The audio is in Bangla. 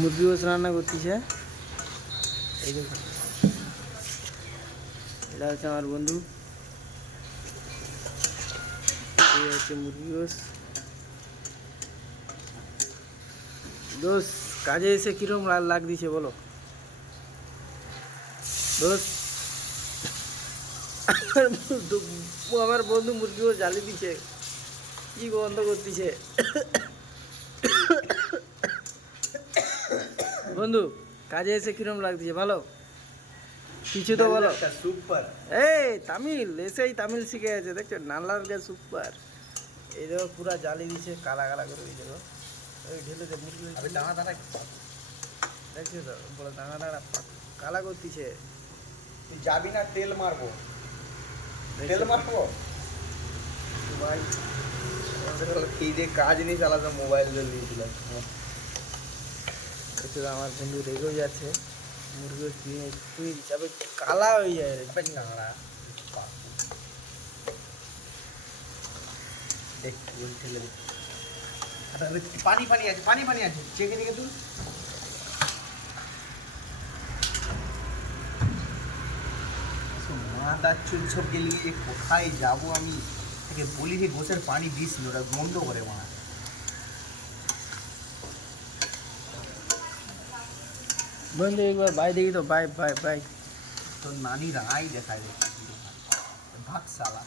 মুরগি গোস রান্না করতেছে। এই দেখুন, এটা হচ্ছে আমার বন্ধু, এই হচ্ছে মুরগি গোস। দোষ, কাজে এসে কিরম লাগছে বলো দোষ? আমার বন্ধু মুরগি গোস জ্বালিয়ে দিচ্ছে, কি গন্ধ করতেছে। বন্ধু, কাজে এসে কিরম লাগছে ভালো? কিছু তো বলো। সুপার। এই তামিল, এসেই তামিল শিখে আছে, দেখছো? নাল্লার সুপার। এই দেখো পুরা জ্বালিয়ে দিচ্ছে, কালা কালা করে দিচ্ছে। ওই ঢেলে দে মুরগি, দানা দানা দেখছো তো? বলে দাঁড়া দাঁড়া কালা করতেছে। তুই যাবি না? তেল মারবো, তেল মারবো ভাই। কি যে কাজ নেই চালাতে, মোবাইল দিয়েছিলাম। দেখছো তো, আমার বন্ধু রেগেও যাচ্ছে। মুরগি তুই যাবে কালা হয়ে যায় রে। দাঁড়া দেখ, ঠেলে দে। পানি পানি আছে, পানি পানি আছে, চেকে নিয়ে তুই। মাদার চুল সব গেলি, কোথায় যাবো আমি? থেকে বলি যে গোসের পানি দিস না, ওটা বন্ধ করে মা। বন্ধু একবার বাই দেখি তো, বাই বাই বাই। তোর নানির আই দেখায়, ভাগ সালা।